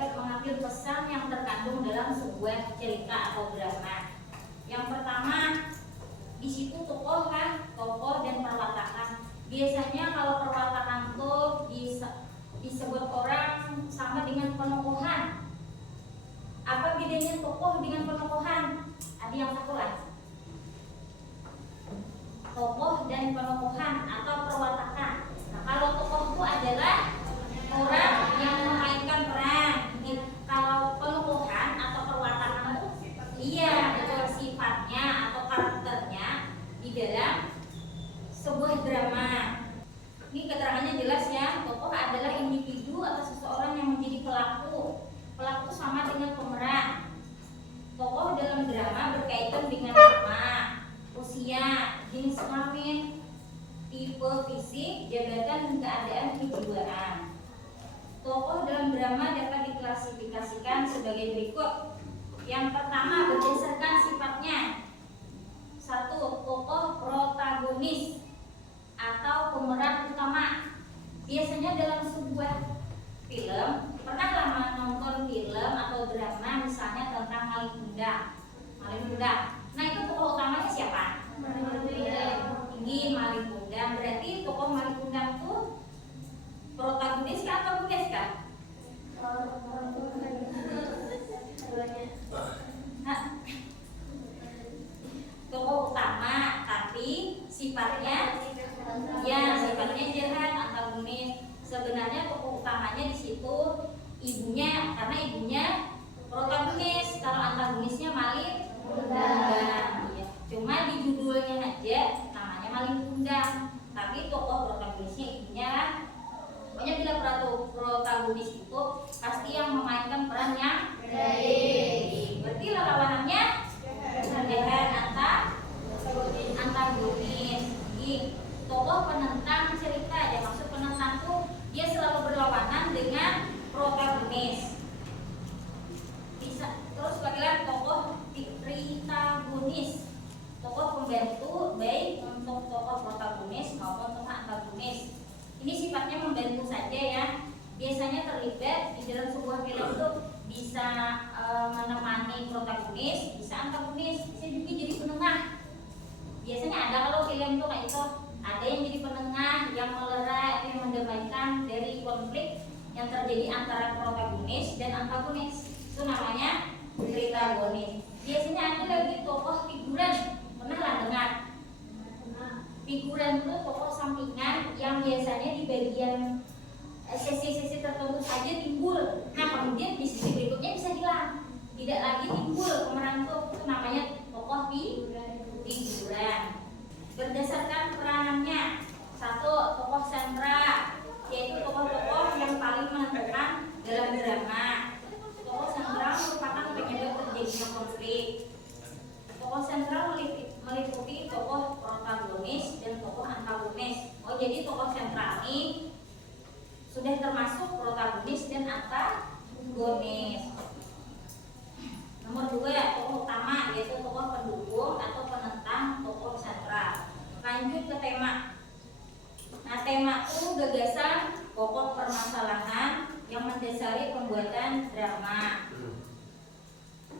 dapat mengambil pesan yang terkandung dalam sebuah cerita atau drama. Yang pertama, di situ tokoh dan perwatakan. Biasanya kalau perwatakan itu disebut orang sama dengan penokohan. Apa bedanya tokoh dengan penokohan? Ada yang tahu lah? Tokoh dan penokohan atau perwatakan. Nah, kalau tokoh itu adalah orang yang memainkan peran. Kalau penokohan atau perwatakan itu betul sifatnya atau karakternya di dalam sebuah drama. Ini keterangannya jelas ya. Tokoh adalah individu atau seseorang yang menjadi pelaku. Pelaku sama dengan pemeran. Tokoh dalam drama berkaitan dengan nama, usia, jenis kelamin, tipe fisik, jabatan, dan keadaan kejiwaan. Tokoh dalam drama dapat diklasifikasikan sebagai berikut. Yang pertama, berdasarkan sifatnya. 1. Tokoh protagonis atau pemeran utama. Biasanya dalam sebuah film, pernah lama nonton film atau drama misalnya tentang Malin Kundang. Nah, itu tokoh utamanya siapa? Ini Malin Kundang. Berarti tokoh Malin Kundang itu protagonis kah atau antagonis kah? Nah, tokoh utama, tapi sifatnya jahat, antagonis. Sebenarnya tokoh utamanya di situ ibunya, karena ibunya protagonis. Kalau antagonisnya Malin Kundang. Ya. Cuma di judulnya aja namanya Malin Kundang, tapi tokoh protagonisnya ibunya lah. Pokoknya bila protagonis itu pasti yang memainkan peran yang baik. Berarti lawanannya jahat, antagonis. Tokoh penentang cerita, ya maksud penentang tuh dia selalu berlawanan dengan protagonis. Terus bagilah tokoh tritagonis, tokoh pembantu baik untuk tokoh protagonis maupun tokoh antagonis. Ini sifatnya membantu saja ya. Biasanya terlibat di dalam sebuah film itu bisa menemani protagonis, bisa antagonis, bisa juga jadi penengah. Biasanya ada kalau film itu kayak itu, ada yang jadi penengah, yang melerai, yang mendamaikan dari konflik yang terjadi antara protagonis dan antagonis. Itu namanya tritagonis. Biasanya ada lagi tokoh figuran, pernah lah dengar? Figuran itu tokoh sampingan yang biasanya di bagian sisi-sisi tertentu saja timbul. Nah, kemudian di sisi berikutnya bisa hilang, tidak lagi timbul pemeran itu namanya tokoh figuran. Berdasarkan peranannya, 1. Tokoh sentra, yaitu tokoh-tokoh yang paling menentukan dalam drama. Tokoh sentral merupakan penyebab terjadinya konflik. Tokoh sentral meliputi tokoh protagonis dan tokoh antagonis. Jadi tokoh sentral ini sudah termasuk protagonis dan antagonis. Nomor 2, tokoh utama, yaitu tokoh pendukung atau penentang tokoh sentral. Lanjut ke tema. Nah, tema itu gagasan pokok permasalahan yang mendasari pembuatan drama.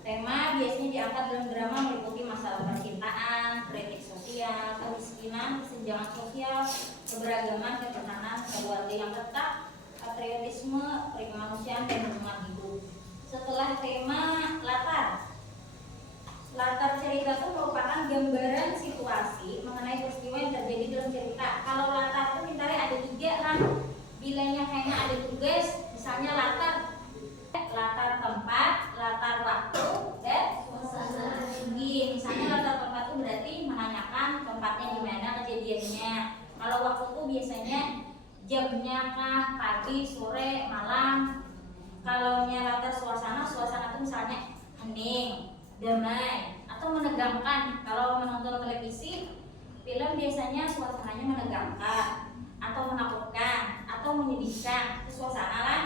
Tema biasanya diangkat dalam drama meliputi masalah percintaan, kritik sosial, kemiskinan, kesenjangan sosial, keberagaman, ketahanan keluarga yang tetap, patriotisme, kemanusiaan, dan hubungan hidup. Setelah tema latar cerita itu merupakan gambaran situasi mengenai peristiwa yang terjadi dalam cerita. Kalau latar itu minta ada 3 lah. Bilangnya kayaknya ada tugas, misalnya latar tempat, latar waktu, dan suasana. Misalnya latar tempat itu berarti menanyakan tempatnya di mana kejadiannya. Kalau waktu itu biasanya jamnya kah, pagi, sore, malam. Kalau latar suasana itu misalnya hening, damai, atau menegangkan. Kalau menonton televisi, film biasanya suasananya menegangkan, atau menakutkan, atau menyedihkan. Itu suasana lah.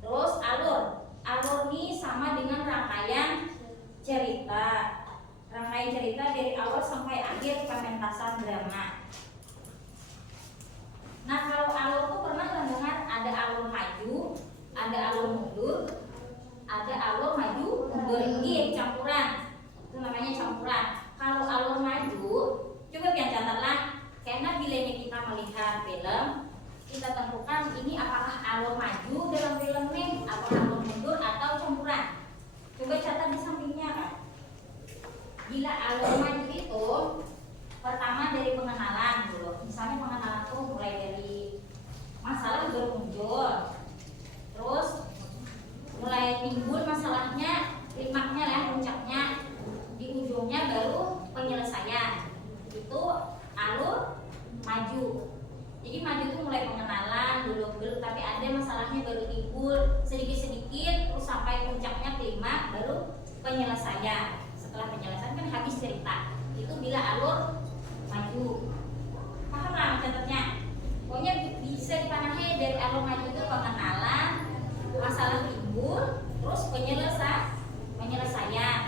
Terus alur ini sama dengan rangkaian cerita. Rangkaian cerita dari awal sampai akhir pementasan drama. Nah, kalau alur itu pernah dengar ada alur maju, ada alur mundur, ada alur maju mundur. Ini campuran, itu namanya campuran. Kalau alur maju, coba yang catatlah, karena bilanya kita melihat film, kita tentukan ini apakah alur maju dalam film ini, atau alur mundur atau campuran. Coba catat di sampingnya kan. Bila alur maju itu pertama dari pengenalan dulu. Misalnya pengenalan tuh mulai dari masalah baru muncul, terus mulai timbul masalahnya, klimaknya lah, puncaknya, di ujungnya baru penyelesaian. Itu alur maju. Jadi maju itu mulai pengenalan dulu, tapi ada masalahnya baru timbul sedikit-sedikit, terus sampai puncaknya klimaks, baru penyelesaian. Setelah penyelesaian kan habis cerita. Itu bila alur maju. Paham lah catatnya? Pokoknya bisa dipahami dari alur maju itu pengenalan, masalah timbul, terus penyelesaian.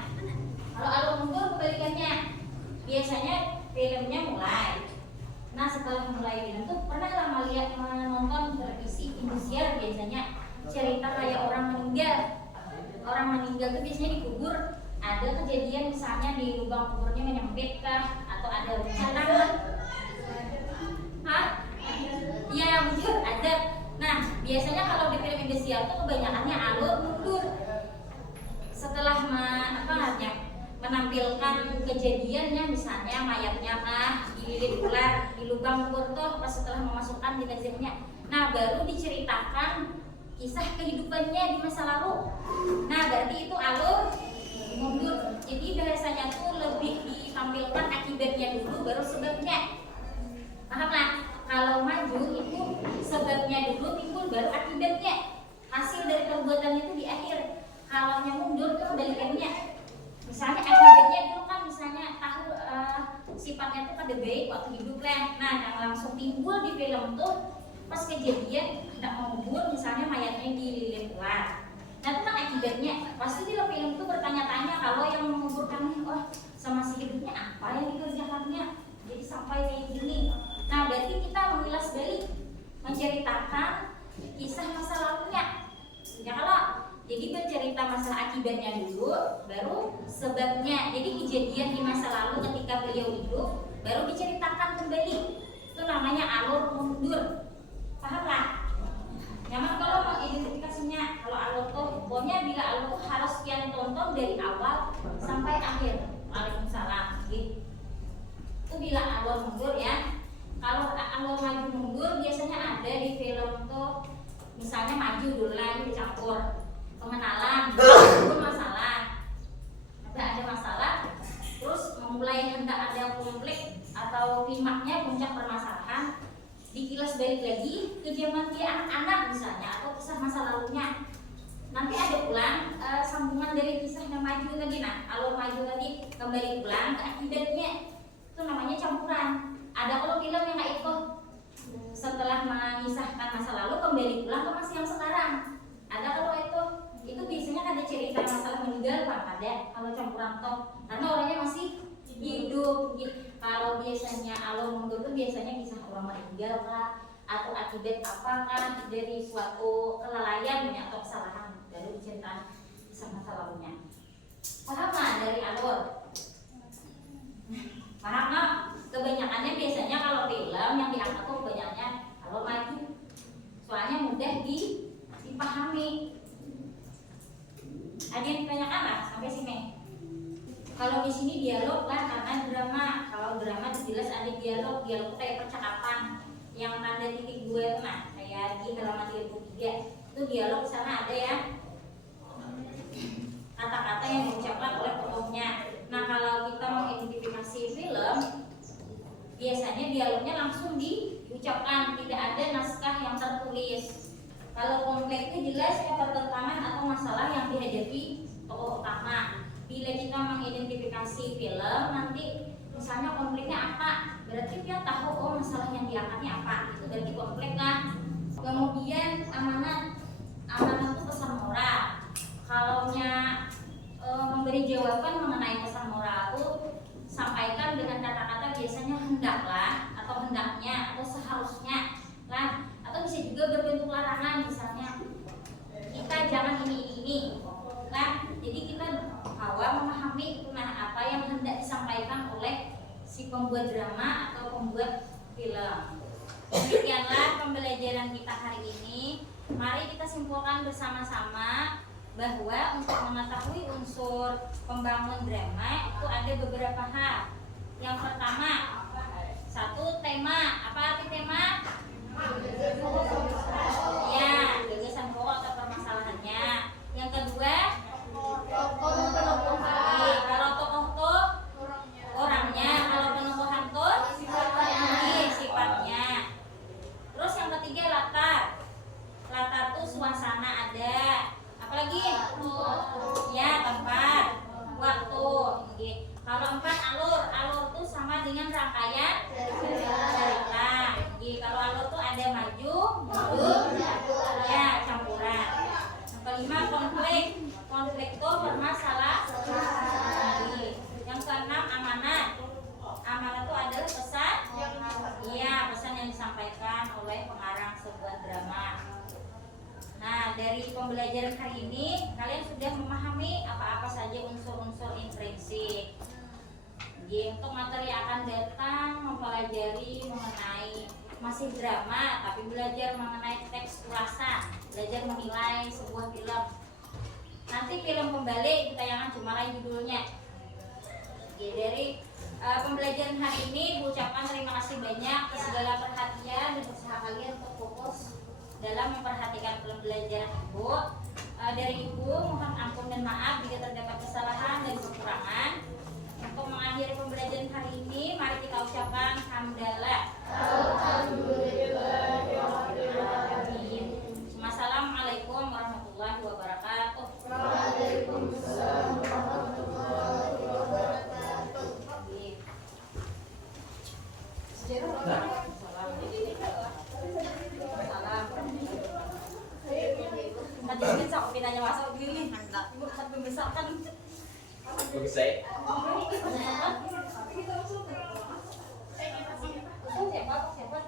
Kalau alur mundur kebalikannya. Biasanya filmnya mulai. Nah setelah mulai film tuh pernah lah menonton televisi industrial, biasanya cerita kayak orang meninggal. Orang meninggal tuh biasanya dikubur, ada kejadian misalnya di lubang kuburnya menyempit kah, atau ada bencana. Hah? Iya betul, ada. Nah biasanya kalau di film industrial tuh kebanyakannya alur mundur. Setelah menampilkan kejadiannya, misalnya mayatnya kah dililit ular di lubang kubur tuh, pas setelah memasukkan jenazahnya, nah baru diceritakan kisah kehidupannya di masa lalu. Nah berarti itu alur mundur. Jadi bahasanya tuh lebih ditampilkan akibatnya dulu baru sebabnya. Paham lah? Kalau maju itu sebabnya dulu timbul baru akibatnya. Hasil dari perbuatan itu di akhir. Kalau yang mundur itu kebalikannya. Misalnya akibatnya dulu kan misalnya tahu sifatnya tuh kada baik waktu hidup lah. Nah yang langsung timbul di film tuh pas kejadian hendak mengubur, misalnya mayatnya dililit ular. Nah itu kan akibatnya. Pasti di film itu bertanya-tanya kalau yang menguburkan, wah sama si hidupnya apa yang dikerjakannya jadi sampai kayak gini. Nah berarti kita mengilas balik, menceritakan kisah masa lalunya. Ya kalau jadi bercerita masalah akibatnya dulu, baru sebabnya. Jadi kejadian di masa lalu ketika beliau hidup, baru diceritakan kembali. Itu namanya alur mundur. Paham lah? Nyaman kalau mau identifikasinya. Kalau alur tuh, pokoknya bila alur tuh harus yang tonton dari awal sampai akhir. Waalaikumsalam. Itu bila alur mundur ya. Kalau alur maju mundur biasanya ada di film tuh, misalnya maju dulu lagi dicampur pengenalan, itu masalah. Ada masalah, terus memulai hendak ada konflik atau klimaknya puncak permasalahan, dikilas balik lagi ke zaman dia anak-anak misalnya, atau kisah masa lalunya. Nanti ada ulang sambungan dari kisah yang maju tadi. Nah, alur maju tadi kembali ulang ke akibatnya. Itu namanya campuran. Ada kalau film yang kayak itu, setelah mengisahkan masa lalu kembali pulang ke masa yang sekarang. Ada kalau itu biasanya ada cerita masalah meninggal Pak, ada kalau campuran toh, karena orangnya masih hidup. Kalau biasanya alur mundur itu biasanya kisah orang meninggal kah, atau akibat apakah dari suatu kelalaian atau kesalahan, baru diceritakan kisah masa lalunya. Paham nggak dari alur? Paham nggak? Kebanyakannya biasanya kalau film yang diangkat tuh kebanyakannya alur maju, soalnya mudah dipahami. Ada yang ditanyakan lah sampai sini. Kalau di sini dialog lah karena drama. Kalau drama jelas ada dialog itu kayak percakapan yang tanda titik 2 itu nah, kayak di halaman 33 itu dialog sana ada ya. Kata-kata yang diucapkan oleh tokohnya. Nah, kalau kita mengidentifikasi film, biasanya dialognya langsung diucapkan, tidak ada naskah yang tertulis. Kalau konflik itu jelas pertentangan atau masalah yang dihadapi tokoh utama. Bila kita mengidentifikasi film, nanti misalnya konfliknya apa, berarti dia tahu oh masalah yang diangkatnya apa, itu berarti konflik lah. Kemudian amanat itu pesan moral. Kalau memberi jawaban mengenai pesan moral itu sampaikan dengan kata-kata biasanya hendaklah atau hendaknya atau seharusnya lah, atau bisa juga berbentuk larangan, misalnya ini. Nah, jadi kita memahami apa yang hendak disampaikan oleh si pembuat drama atau pembuat film. Demikianlah pembelajaran kita hari ini. Mari kita simpulkan bersama-sama bahwa untuk mengetahui unsur pembangun drama itu ada beberapa hal. Yang pertama, satu, tema. Apa arti tema? Ya, gagasan pokok atau permasalahannya. Yang kedua, kalau tokoh tuh orangnya, kalau penubuhan tuh sifatnya. Terus yang ketiga, latar tuh suasana ada. Apalagi? Ya, tempat, waktu. Kalau empat, alur tuh sama dengan rangkaian cerita. Kalau alur tuh ada maju, mundur, ya campuran. Yang kelima, konflik tuh bermasalah. Yang keenam, amanat tuh adalah pesan. Iya, pesan yang disampaikan oleh pengarang sebuah drama. Nah, dari pembelajaran hari ini kalian sudah memahami apa-apa saja unsur-unsur intrinsik. Untuk materi akan datang mempelajari mengenai masih drama, tapi belajar mengenai teks ulasan, belajar menilai sebuah film. Nanti film kembali ditayangan cuma lain judulnya. Dari pembelajaran hari ini, Bu ucapkan terima kasih banyak atas segala perhatian dan usaha kalian untuk fokus dalam memperhatikan pembelajaran Ibu. Dari Ibu mohon ampun dan maaf jika terdapat kesalahan dan kekurangan. Untuk mengakhiri pembelajaran hari ini, mari kita ucapkan hamdalah. Alhamdulillahirrahmanirrahim. Assalamualaikum warahmatullahi wabarakatuh. Waalaikumsalam warahmatullahi wabarakatuh. Tadi besok pinanya masuk gini. Ibu kan membesarkan. Bagus saya. Siapa?